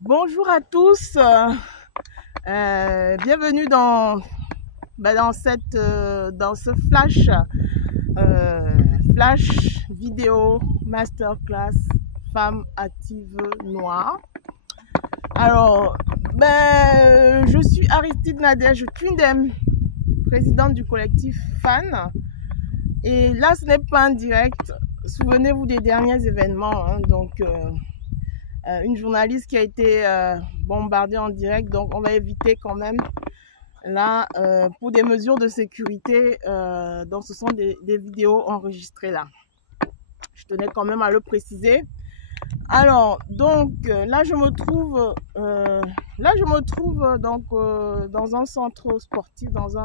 Bonjour à tous, bienvenue dans ce flash vidéo masterclass femmes actives noires. Alors, je suis Aristide Nadège Tundem, présidente du collectif FAN, et là ce n'est pas un direct. Souvenez-vous des derniers événements, une journaliste qui a été bombardée en direct, donc on va éviter quand même là pour des mesures de sécurité. Donc ce sont des vidéos enregistrées là. Je tenais quand même à le préciser. Alors donc là je me trouve dans un centre sportif, dans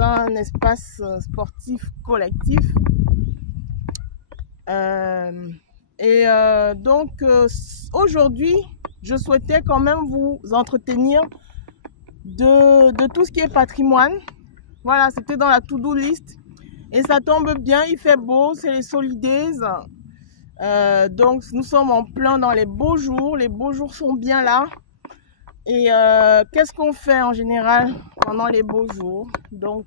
un espace sportif collectif. Aujourd'hui, je souhaitais quand même vous entretenir de tout ce qui est patrimoine. Voilà, c'était dans la to-do list. Et ça tombe bien, il fait beau, c'est les Solidays. Donc nous sommes en plein dans les beaux jours. Les beaux jours sont bien là. Et qu'est-ce qu'on fait en général pendant les beaux jours? Donc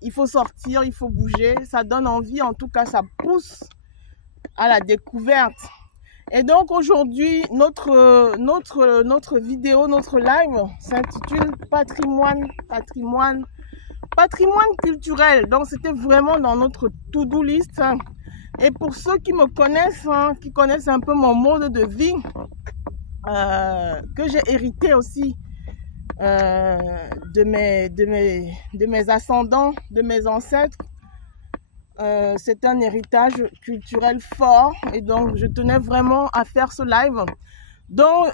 il faut sortir, il faut bouger, ça donne envie, en tout cas ça pousse à la découverte. Et donc aujourd'hui, notre vidéo, notre live s'intitule patrimoine culturel. Donc c'était vraiment dans notre to-do list. Et pour ceux qui me connaissent, qui connaissent un peu mon mode de vie, que j'ai hérité aussi de mes ascendants, de mes ancêtres. C'est un héritage culturel fort et donc je tenais vraiment à faire ce live. Donc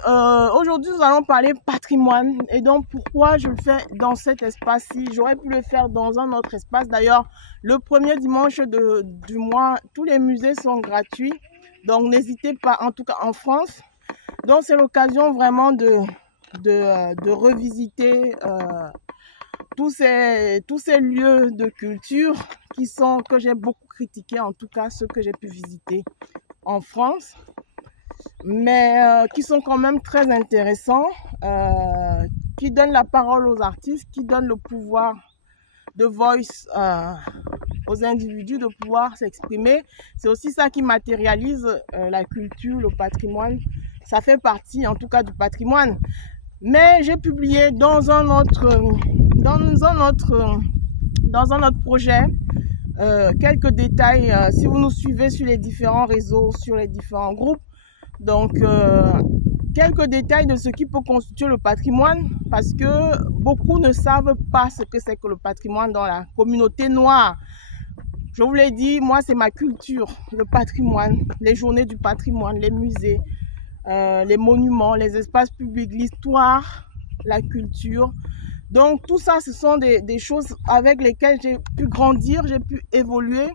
aujourd'hui nous allons parler patrimoine, et donc pourquoi je le fais dans cet espace-ci. J'aurais pu le faire dans un autre espace. D'ailleurs, le premier dimanche du mois, tous les musées sont gratuits, donc n'hésitez pas, en tout cas en France. Donc c'est l'occasion vraiment de revisiter tous ces lieux de culture que j'ai beaucoup critiqués, en tout cas ceux que j'ai pu visiter en France, mais qui sont quand même très intéressants, qui donnent la parole aux artistes, qui donnent le pouvoir de voice aux individus de pouvoir s'exprimer. C'est aussi ça qui matérialise la culture, le patrimoine. Ça fait partie en tout cas du patrimoine. Mais j'ai publié dans un autre projet quelques détails, si vous nous suivez sur les différents réseaux, sur les différents groupes. Donc quelques détails de ce qui peut constituer le patrimoine, parce que beaucoup ne savent pas ce que c'est que le patrimoine dans la communauté noire. Je vous l'ai dit, moi c'est ma culture, le patrimoine, les journées du patrimoine, les musées, les monuments, les espaces publics, l'histoire, la culture. Donc tout ça, ce sont des choses avec lesquelles j'ai pu grandir, j'ai pu évoluer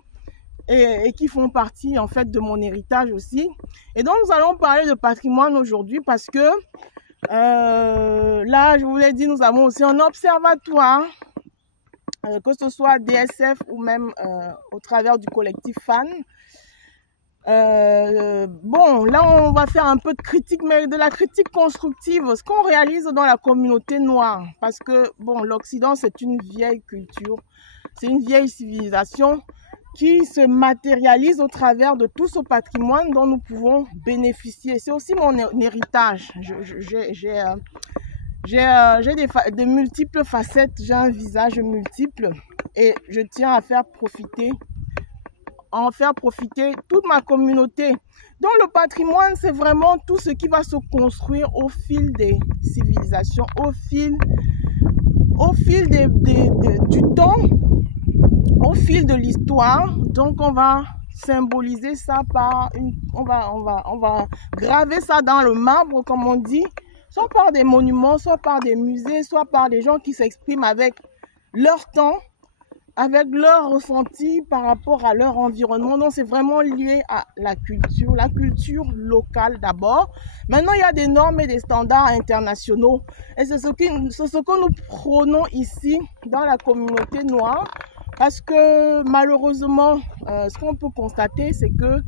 et qui font partie en fait de mon héritage aussi. Et donc nous allons parler de patrimoine aujourd'hui parce que là, je vous l'ai dit, nous avons aussi un observatoire, que ce soit DSF ou même au travers du collectif FAN. Là on va faire un peu de critique, mais de la critique constructive, ce qu'on réalise dans la communauté noire, parce que l'Occident c'est une vieille culture, c'est une vieille civilisation qui se matérialise au travers de tout ce patrimoine dont nous pouvons bénéficier. C'est aussi mon héritage. J'ai de multiples facettes, j'ai un visage multiple et je tiens à en faire profiter toute ma communauté. Donc le patrimoine, c'est vraiment tout ce qui va se construire au fil des civilisations, au fil du temps, au fil de l'histoire. Donc on va symboliser ça par on va graver ça dans le marbre, comme on dit, soit par des monuments, soit par des musées, soit par des gens qui s'expriment avec leur temps, avec leur ressenti par rapport à leur environnement. Donc c'est vraiment lié à la culture locale d'abord. Maintenant il y a des normes et des standards internationaux, et c'est ce que nous prônons ici dans la communauté noire, parce que malheureusement ce qu'on peut constater, c'est que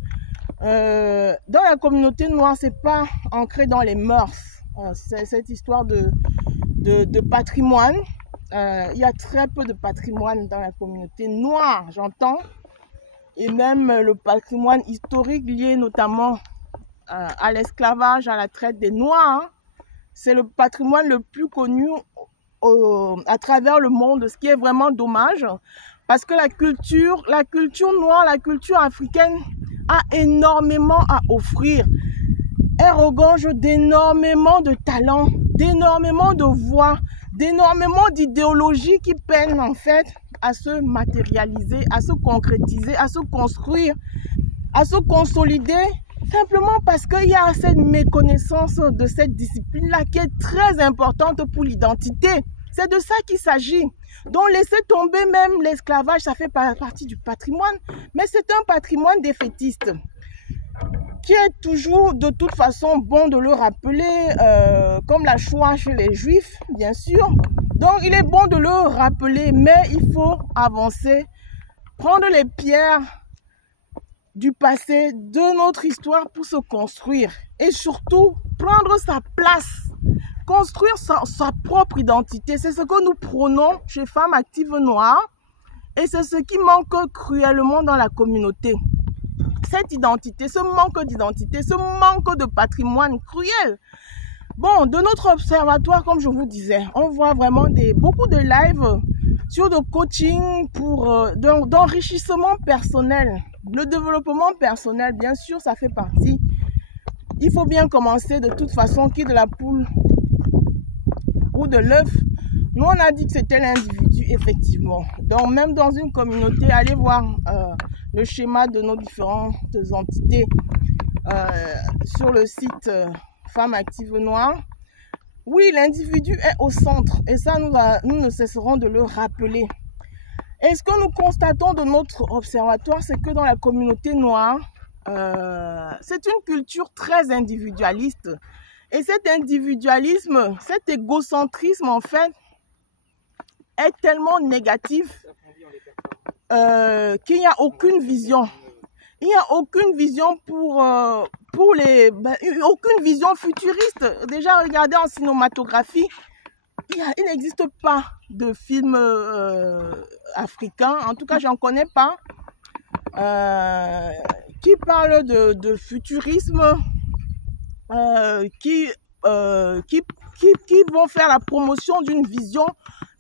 Dans la communauté noire, c'est pas ancré dans les mœurs. Cette histoire de patrimoine. Il y a très peu de patrimoine dans la communauté noire, j'entends. Et même le patrimoine historique lié notamment à l'esclavage, à la traite des Noirs. C'est le patrimoine le plus connu à travers le monde, ce qui est vraiment dommage. Parce que la culture noire, la culture africaine a énormément à offrir. Elle regorge d'énormément de talents, d'énormément de voix, d'énormément d'idéologies qui peinent en fait à se matérialiser, à se concrétiser, à se construire, à se consolider, simplement parce qu'il y a cette méconnaissance de cette discipline-là qui est très importante pour l'identité. C'est de ça qu'il s'agit. Donc laisser tomber même l'esclavage, ça fait partie du patrimoine, mais c'est un patrimoine défaitiste qui est toujours de toute façon bon de le rappeler, comme la Shoah chez les Juifs, bien sûr. Donc il est bon de le rappeler, mais il faut avancer, prendre les pierres du passé, de notre histoire pour se construire et surtout prendre sa place, construire sa propre identité. C'est ce que nous prônons chez Femmes Actives Noires et c'est ce qui manque cruellement dans la communauté. Cette identité, ce manque d'identité, ce manque de patrimoine cruel. Bon, de notre observatoire, comme je vous disais, on voit vraiment beaucoup de lives sur le coaching pour d'enrichissement personnel. Le développement personnel, bien sûr, ça fait partie. Il faut bien commencer de toute façon, qui de la poule ou de l'œuf. Nous, on a dit que c'était l'individu, effectivement. Donc, même dans une communauté, allez voir le schéma de nos différentes entités sur le site Femmes Actives Noires. Oui, l'individu est au centre et ça, nous ne cesserons de le rappeler. Et ce que nous constatons de notre observatoire, c'est que dans la communauté noire, c'est une culture très individualiste. Et cet individualisme, cet égocentrisme, en fait, est tellement négatif qu'il n'y a aucune vision. Il n'y a aucune vision aucune vision futuriste. Déjà, regardez en cinématographie, il n'existe pas de film africain, en tout cas, j'en connais pas, qui parle de futurisme, qui vont faire la promotion d'une vision,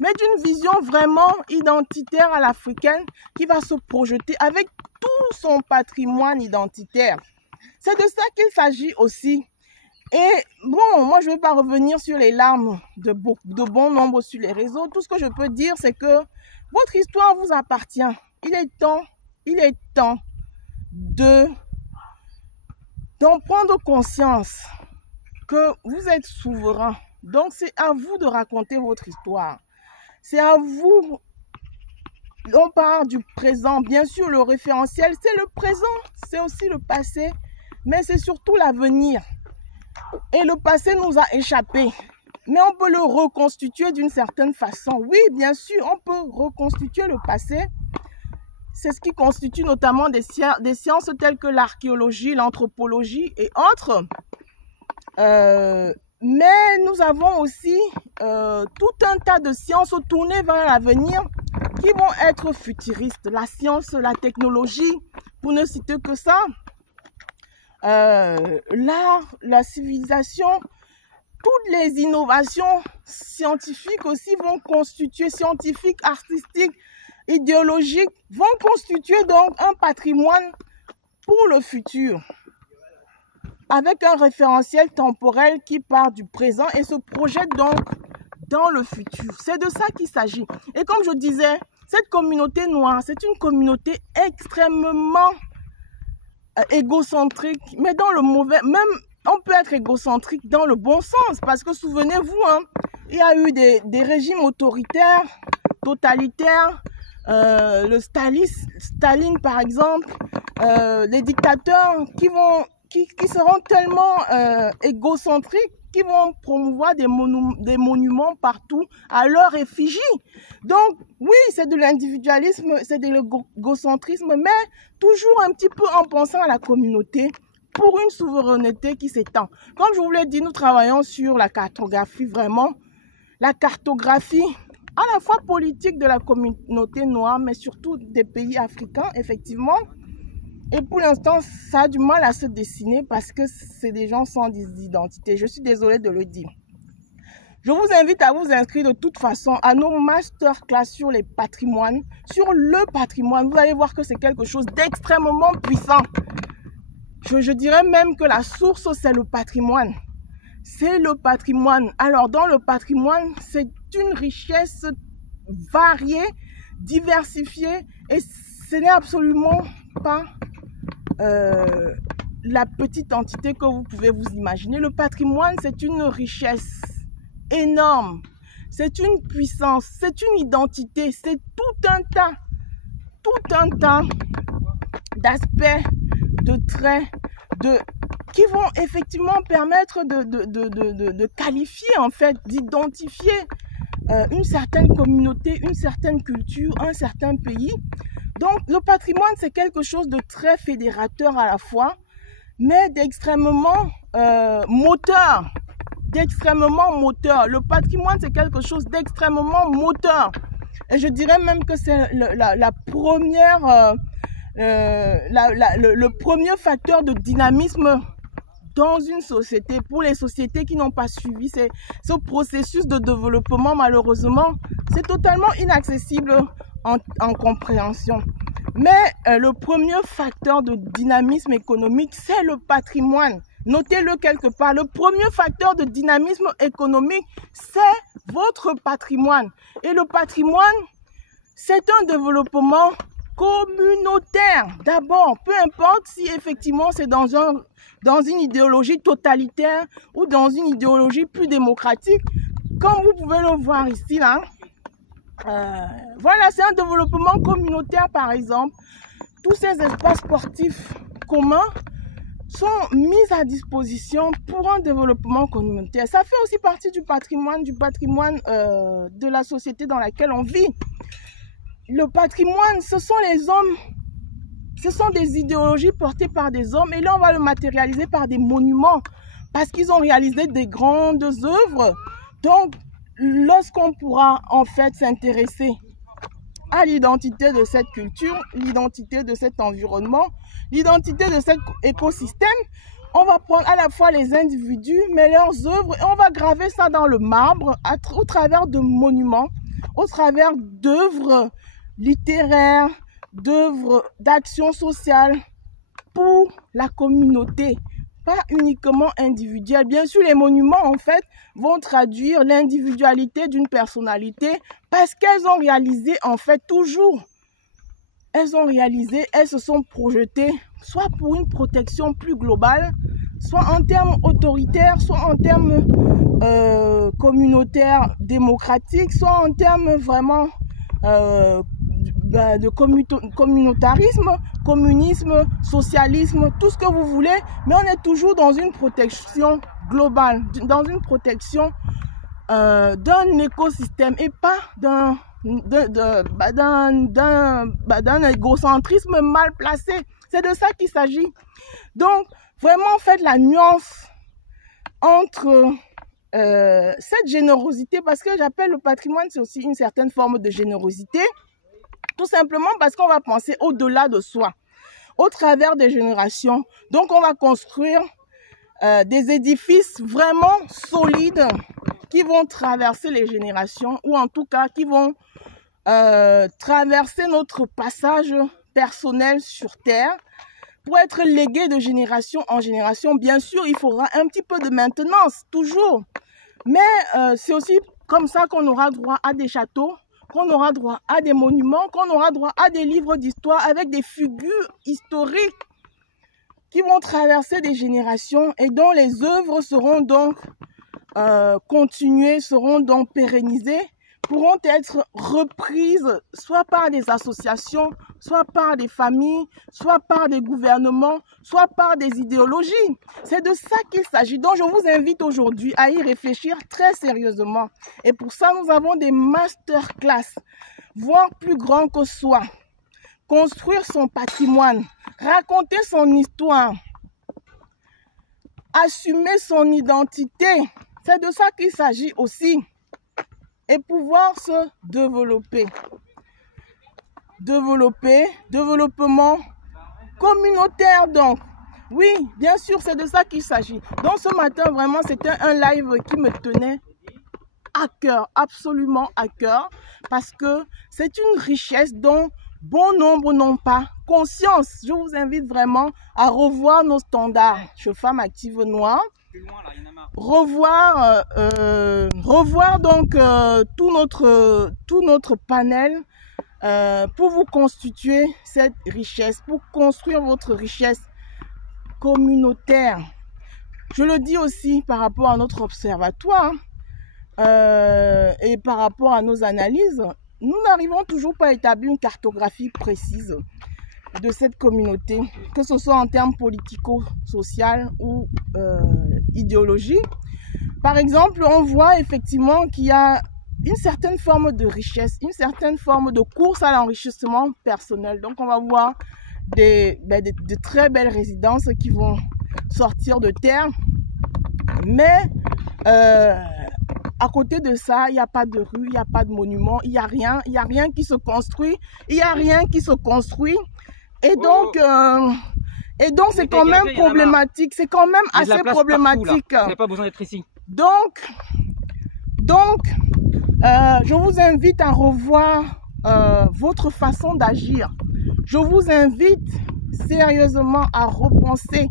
mais d'une vision vraiment identitaire à l'africaine qui va se projeter avec tout son patrimoine identitaire. C'est de ça qu'il s'agit aussi. Et bon, moi je ne vais pas revenir sur les larmes de bon nombre sur les réseaux. Tout ce que je peux dire, c'est que votre histoire vous appartient. Il est temps d'en prendre conscience que vous êtes souverain. Donc c'est à vous de raconter votre histoire. C'est à vous. On parle du présent. Bien sûr, le référentiel, c'est le présent. C'est aussi le passé. Mais c'est surtout l'avenir. Et le passé nous a échappé. Mais on peut le reconstituer d'une certaine façon. Oui, bien sûr, on peut reconstituer le passé. C'est ce qui constitue notamment des sciences telles que l'archéologie, l'anthropologie et autres. Mais nous avons aussi tout un tas de sciences tournées vers l'avenir qui vont être futuristes. La science, la technologie, pour ne citer que ça. L'art, la civilisation, toutes les innovations scientifiques aussi vont constituer, scientifiques, artistiques, idéologiques, vont constituer donc un patrimoine pour le futur, avec un référentiel temporel qui part du présent et se projette donc dans le futur. C'est de ça qu'il s'agit. Et comme je disais, cette communauté noire, c'est une communauté extrêmement égocentrique, mais dans le mauvais, même on peut être égocentrique dans le bon sens, parce que souvenez-vous, hein, il y a eu des régimes autoritaires, totalitaires, le Staline par exemple, les dictateurs qui qui seront tellement égocentriques, qui vont promouvoir des monuments partout à leur effigie. Donc, oui, c'est de l'individualisme, c'est de l'égocentrisme, mais toujours un petit peu en pensant à la communauté pour une souveraineté qui s'étend. Comme je vous l'ai dit, nous travaillons sur la cartographie, vraiment. La cartographie à la fois politique de la communauté noire, mais surtout des pays africains, effectivement. Et pour l'instant, ça a du mal à se dessiner parce que c'est des gens sans identité. Je suis désolée de le dire. Je vous invite à vous inscrire de toute façon à nos masterclass sur les patrimoines, sur le patrimoine. Vous allez voir que c'est quelque chose d'extrêmement puissant. Je dirais même que la source, c'est le patrimoine. C'est le patrimoine. Alors, dans le patrimoine, c'est une richesse variée, diversifiée, et ce n'est absolument pas la petite entité que vous pouvez vous imaginer. Le patrimoine, c'est une richesse énorme, c'est une puissance, c'est une identité, c'est tout un tas d'aspects, de traits, qui vont effectivement permettre de qualifier, en fait, d'identifier une certaine communauté, une certaine culture, un certain pays. Donc, le patrimoine, c'est quelque chose de très fédérateur à la fois, mais d'extrêmement moteur. Le patrimoine, c'est quelque chose d'extrêmement moteur. Et je dirais même que c'est le premier facteur de dynamisme dans une société. Pour les sociétés qui n'ont pas suivi ce processus de développement, malheureusement, c'est totalement inaccessible en compréhension. Mais le premier facteur de dynamisme économique, c'est le patrimoine. Notez-le quelque part. Le premier facteur de dynamisme économique, c'est votre patrimoine. Et le patrimoine, c'est un développement communautaire. D'abord, peu importe si effectivement c'est dans une idéologie totalitaire ou dans une idéologie plus démocratique, comme vous pouvez le voir ici, là. Voilà, c'est un développement communautaire, par exemple. Tous ces espaces sportifs communs sont mis à disposition pour un développement communautaire. Ça fait aussi partie du patrimoine de la société dans laquelle on vit. Le patrimoine, ce sont les hommes, ce sont des idéologies portées par des hommes, et là on va le matérialiser par des monuments parce qu'ils ont réalisé des grandes œuvres. Donc, lorsqu'on pourra en fait s'intéresser à l'identité de cette culture, l'identité de cet environnement, l'identité de cet écosystème, on va prendre à la fois les individus, mais leurs œuvres, et on va graver ça dans le marbre au travers de monuments, au travers d'œuvres littéraires, d'œuvres d'action sociale pour la communauté, pas uniquement individuelle. Bien sûr, les monuments, en fait, vont traduire l'individualité d'une personnalité parce qu'elles ont réalisé, en fait, toujours. Elles se sont projetées, soit pour une protection plus globale, soit en termes autoritaires, soit en termes communautaires, démocratiques, soit en termes vraiment de communautarisme, communisme, socialisme, tout ce que vous voulez, mais on est toujours dans une protection globale, dans une protection d'un écosystème et pas d'un égocentrisme mal placé. C'est de ça qu'il s'agit. Donc, vraiment, faites la nuance entre cette générosité, parce que j'appelle le patrimoine, c'est aussi une certaine forme de générosité, tout simplement parce qu'on va penser au-delà de soi, au travers des générations. Donc, on va construire des édifices vraiment solides qui vont traverser les générations, ou en tout cas qui vont traverser notre passage personnel sur Terre pour être légués de génération en génération. Bien sûr, il faudra un petit peu de maintenance, toujours. Mais c'est aussi comme ça qu'on aura droit à des châteaux, qu'on aura droit à des monuments, qu'on aura droit à des livres d'histoire avec des figures historiques qui vont traverser des générations et dont les œuvres seront donc continuées, seront donc pérennisées pourront être reprises soit par des associations, soit par des familles, soit par des gouvernements, soit par des idéologies. C'est de ça qu'il s'agit. Donc, je vous invite aujourd'hui à y réfléchir très sérieusement. Et pour ça, nous avons des masterclass, voire plus grand que soi. Construire son patrimoine, raconter son histoire, assumer son identité. C'est de ça qu'il s'agit aussi. Et pouvoir se développer. Développement communautaire donc. Oui, bien sûr, c'est de ça qu'il s'agit. Donc ce matin, vraiment, c'était un live qui me tenait à cœur, absolument à cœur, parce que c'est une richesse dont bon nombre n'ont pas conscience. Je vous invite vraiment à revoir nos standards chez Femmes Actives Noires. Revoir donc tout notre panel pour vous constituer cette richesse, pour construire votre richesse communautaire. Je le dis aussi par rapport à notre observatoire et par rapport à nos analyses, nous n'arrivons toujours pas à établir une cartographie précise de cette communauté, que ce soit en termes politico-social ou idéologie. Par exemple, on voit effectivement qu'il y a une certaine forme de richesse, une certaine forme de course à l'enrichissement personnel. Donc, on va voir de très belles résidences qui vont sortir de terre. Mais à côté de ça, il n'y a pas de rue, il n'y a pas de monument, il n'y a rien qui se construit. Il n'y a rien qui se construit. Et donc, c'est quand même problématique. C'est quand même assez problématique. Vous n'avez pas besoin d'être ici. Donc, je vous invite à revoir votre façon d'agir. Je vous invite sérieusement à repenser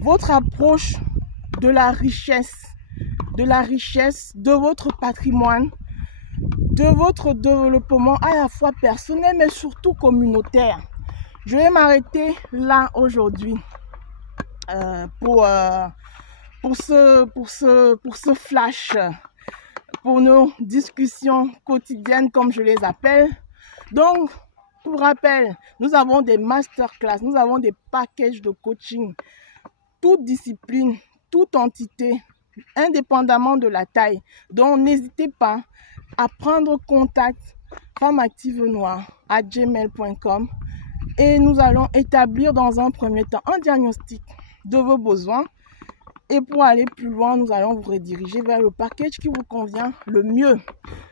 votre approche de la richesse de votre patrimoine, de votre développement à la fois personnel mais surtout communautaire. Je vais m'arrêter là aujourd'hui pour ce flash, pour nos discussions quotidiennes comme je les appelle. Donc, pour rappel, nous avons des masterclass, nous avons des packages de coaching, toute discipline, toute entité, indépendamment de la taille. Donc, n'hésitez pas à prendre contact femmeactivenoire@gmail.com et nous allons établir dans un premier temps un diagnostic de vos besoins. Et pour aller plus loin, nous allons vous rediriger vers le package qui vous convient le mieux.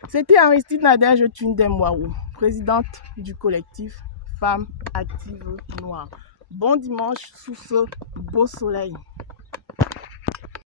C'était Aristide Nadège Tundemwaou, présidente du collectif Femmes Actives Noires. Bon dimanche sous ce beau soleil.